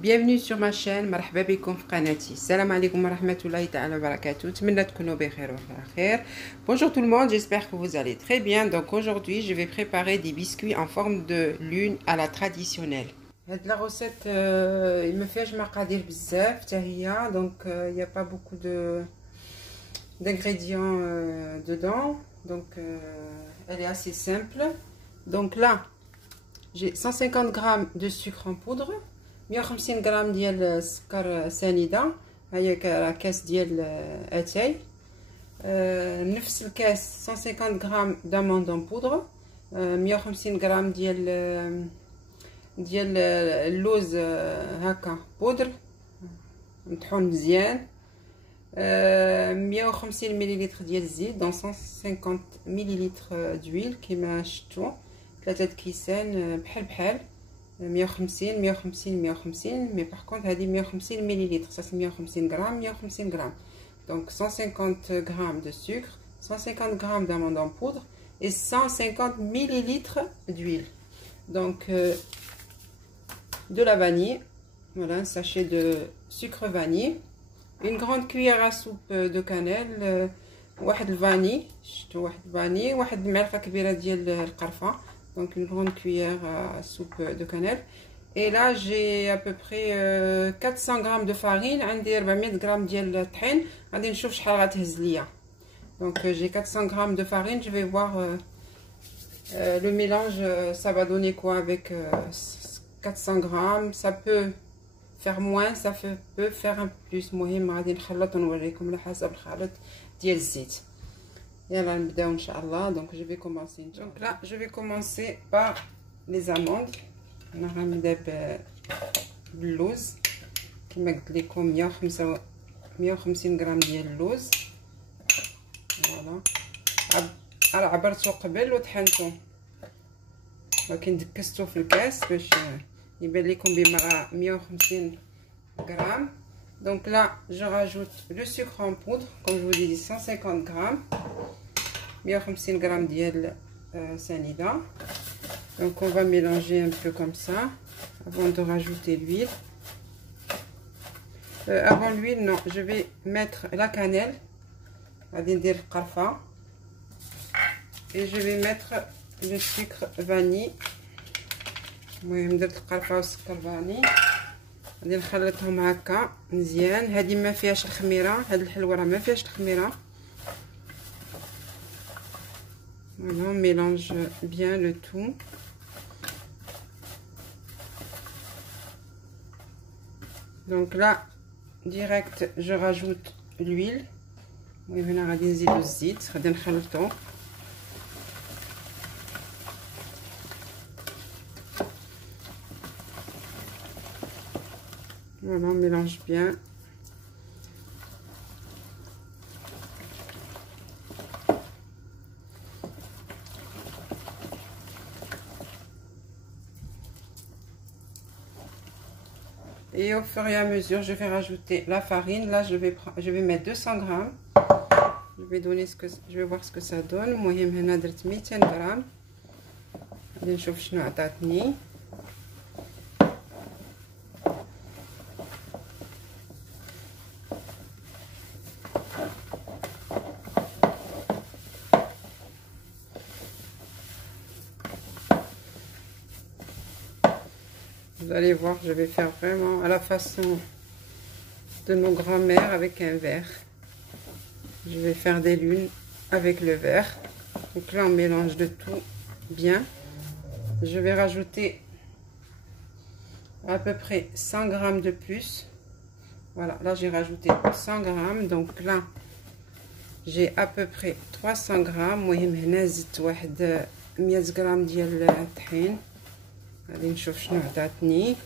Bienvenue sur ma chaîne. مرحبا بكم في قناتي. السلام عليكم ورحمة الله تعالى وبركاته. نتمنى تكونوا بخير وعلى خير. Bonjour tout le monde, j'espère que vous allez très bien. Donc aujourd'hui, je vais préparer des biscuits en forme de lune à la traditionnelle. La recette, il me fait مقادير بزاف حتى هي. Donc il n'y a pas beaucoup d'ingrédients dedans. Donc elle est assez simple. Donc là, j'ai 150 g de sucre en poudre, 150 g ديال السكر سنيده، هي كاس ديال اتاي، نفس الكاس 150 g d'amande en poudre، 150 g ديال اللوز هكا بودر مطحون مزيان، 150 ملل ديال الزيت، دون 150 ملل دويل كما شفتوا، 3 كيسان بحال 150 مي باغ كونط هذه 150 ملل، خصها 150 غرام 150 غرام. دونك 150 غرام de sucre, 150 g d'amande en poudre et 150 ml d'huile. Donc de la vanille, voilà, un sachet de sucre vanille, une grande cuillère à soupe de cannelle، واحد الفاني، شفتوا واحد الفاني، واحد المعلقه كبيره ديال القرفه. Donc une grande cuillère à soupe de cannelle. Et là j'ai à peu près 400 g de farine، عندي 400 g ديال الطحين، غادي نشوف شحال غتهز ليا. Donc j'ai 400 g de farine, je vais voir le mélange, ça va donner quoi avec 400 g. Ça peut faire moins, ça peut faire un peu plus. المهم غادي نخلط ونوريكم على حسب الخليط ديال الزيت. يلا نبداو ان شاء الله. Donc je vais commencer. Donc là je vais commencer par les amandes. انا غنبدا باللوز كما قلت لكم، 150 غرام ديال اللوز. فوالا راه عبرتو قبل وطحنتو، ولكن دكستو في الكاس باش يبان لكم بما راه 150 غرام. Donc là je rajoute le sucre en poudre, comme je vous ai dit 150 grammes، 150 grammes ديال سنيده. Donc on va mélanger un peu comme ça avant de rajouter l'huile. Avant l'huile, non, je vais mettre la cannelle, غادي ندير القرفه، et je vais mettre le sucre vanille. المهم درت القرفه والسكر فاني، غادي نخلطهم هكا مزيان. هذه ما فيهاش الخميره، هذه الحلوه راه ما فيهاش الخميره. Voilà, on mélange bien le tout. Donc là direct je rajoute l'huile. وهنا غادي نزيدو الزيت، غادي نخلطو. Voilà, on mélange bien. Et au fur et à mesure, je vais rajouter la farine. Là, je vais mettre 200 grammes. Je vais voir ce que ça donne. المهم هنا درت 200 غرام. غادي نشوف شنو عطاتني. Vous allez voir, je vais faire vraiment à la façon de nos grands-mères avec un verre. Je vais faire des lunes avec le verre. Donc là, on mélange de tout bien. Je vais rajouter à peu près 100 grammes de plus. Voilà, là j'ai rajouté 100 grammes. Donc là, j'ai à peu près 300 grammes. المهم هنا زدت واحد 100 غرام ديال الطحين. غادي نشوف شنو عطاتني.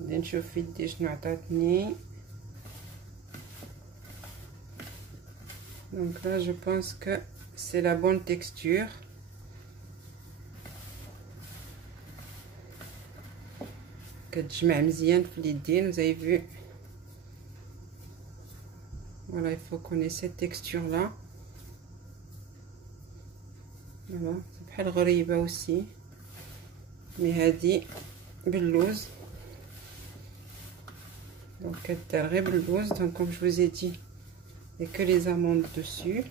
غادي نشوف في يدي شنو عطاتني. Donc là je pense que c'est la bonne texture. كتجمع مزيان في اليدين. Vous avez vu, voilà, il faut qu'on ait cette texture là. Voilà, c'est بحال غريبه aussi, mais هادي باللوز. Donc كدار غير باللوز. Donc comme je vous ai dit, il n'y a que les amandes dessus.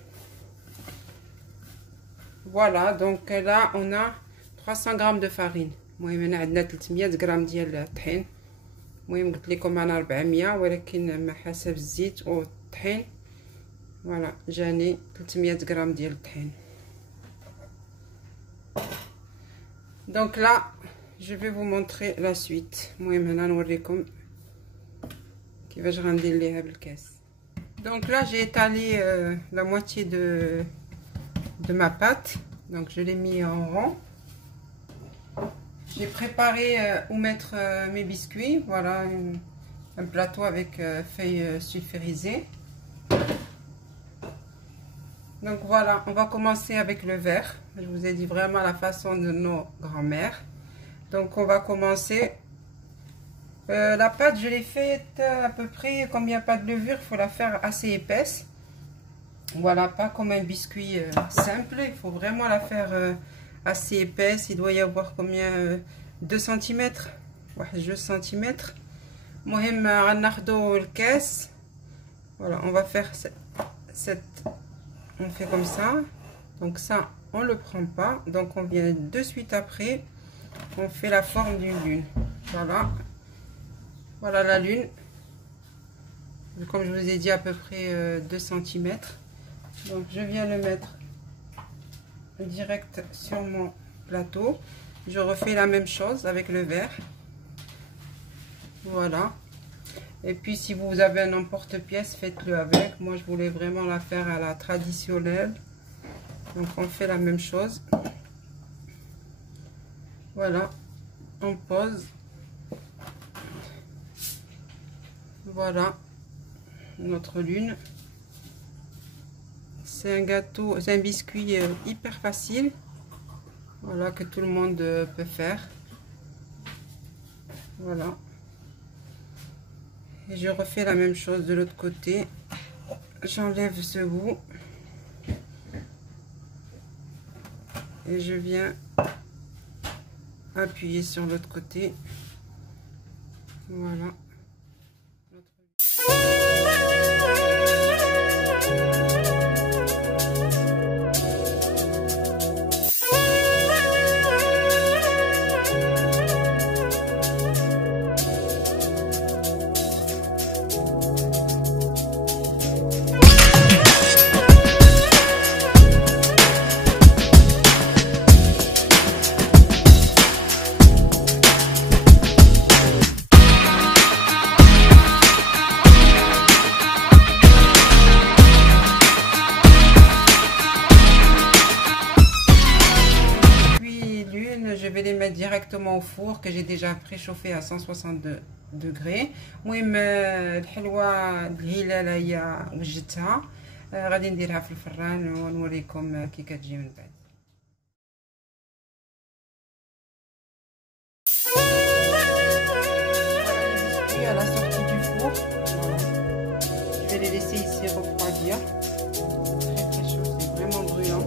Voilà, donc là on a 300 grammes de farine. المهم هنا عندنا 300 غرام ديال الطحين. المهم قلت لكم انا 400 ولكن مع حسب الزيت والطحين. فوالا جاني 300 غرام ديال الطحين. Donc là je vais vous montrer la suite. المهم هنا نوريكم كيفاش غندير ليها بالكاس. Donc là j'ai étalé la moitié de ma pâte. Donc je l'ai mis en rond. J'ai préparé où mettre mes biscuits. Voilà un plateau avec feuilles sulfurisées. Donc voilà, on va commencer avec le verre. Je vous ai dit vraiment la façon de nos grands-mères. Donc on va commencer. La pâte, je l'ai faite à peu près, comme il n'y a pas de levure, il faut la faire assez épaisse. Voilà, pas comme un biscuit simple, il faut vraiment la faire assez épaisse. Il doit y avoir combien 2 cm, 2 cm. المهم غناخدو الكاس. Voilà, on va faire on fait comme ça. Donc ça, on le prend pas. Donc on vient de suite après, on fait la forme d'une lune. Voilà. Voilà la lune. Comme je vous ai dit, à peu près 2 cm. Donc je viens le mettre direct sur mon plateau. Je refais la même chose avec le verre. Voilà. Et puis si vous avez un emporte-pièce, faites-le avec. Moi je voulais vraiment la faire à la traditionnelle. Donc on fait la même chose. Voilà. On pose. Voilà notre lune. C'est un gâteau, c'est un biscuit hyper facile. Voilà, que tout le monde peut faire. Voilà. Et je refais la même chose de l'autre côté. J'enlève ce bout. Et je viens appuyer sur l'autre côté. Voilà. Je vais les mettre directement au four que j'ai déjà préchauffé à 162 degrés. المهم الحلوه الهلاله هي وجدتها غادي نديرها في الفران ونوريكم كي كتجي من بعد. À la sortie du four, je vais les laisser ici refroidir. Très très chaud, c'est vraiment brûlant.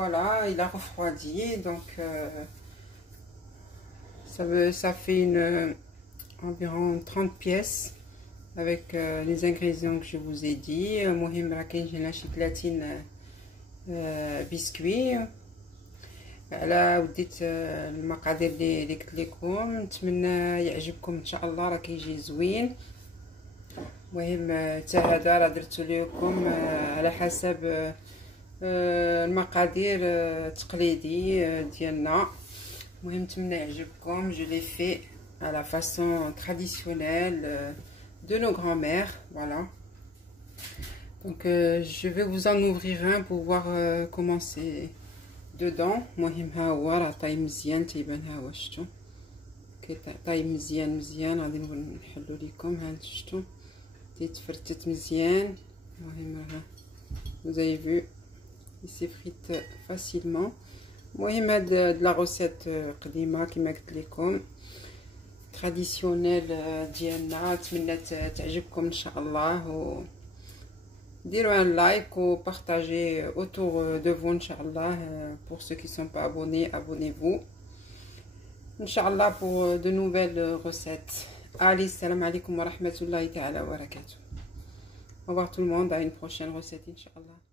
Voilà, il a refroidi, donc ça fait environ 30 pièces avec les ingrédients que je vous ai dit. المهم راه كاين هنا شي 30 بسكوي. على وديت المقادير اللي قلت لكم. نتمنى يعجبكم ان شاء الله، راه كيجي زوين. المهم حتى هذا راه درتو لكم على حسب المقادير التقليدي ديالنا. المهم نتمنى يعجبكم. Je l'ai fait à la façon traditionnelle de nos grands-mères. Voilà. Donc je vais vous en ouvrir un pour voir comment دودون. المهم ها هو راه طاي مزيان تيبان، ها هو شفتو طاي مزيان مزيان. غادي نحلو لكم، ها شفتو تيتفرتت مزيان. المهم ها vous avez vu il s'effrite facilement. المهم هاد لا غوسيت قديمه كما قلت لكم تراديسيونيل ديالنا. نتمنى تعجبكم ان شاء الله، و ديروا un like ou partagez autour de vous ان شاء الله. pour ceux qui sont pas abonnés, abonnez-vous ان شاء الله pour de nouvelles recettes. Allez, salam alaikum wa rahmatullahi ta'ala wa barakatuh. Au revoir tout le monde, à une prochaine recette, Inch'Allah.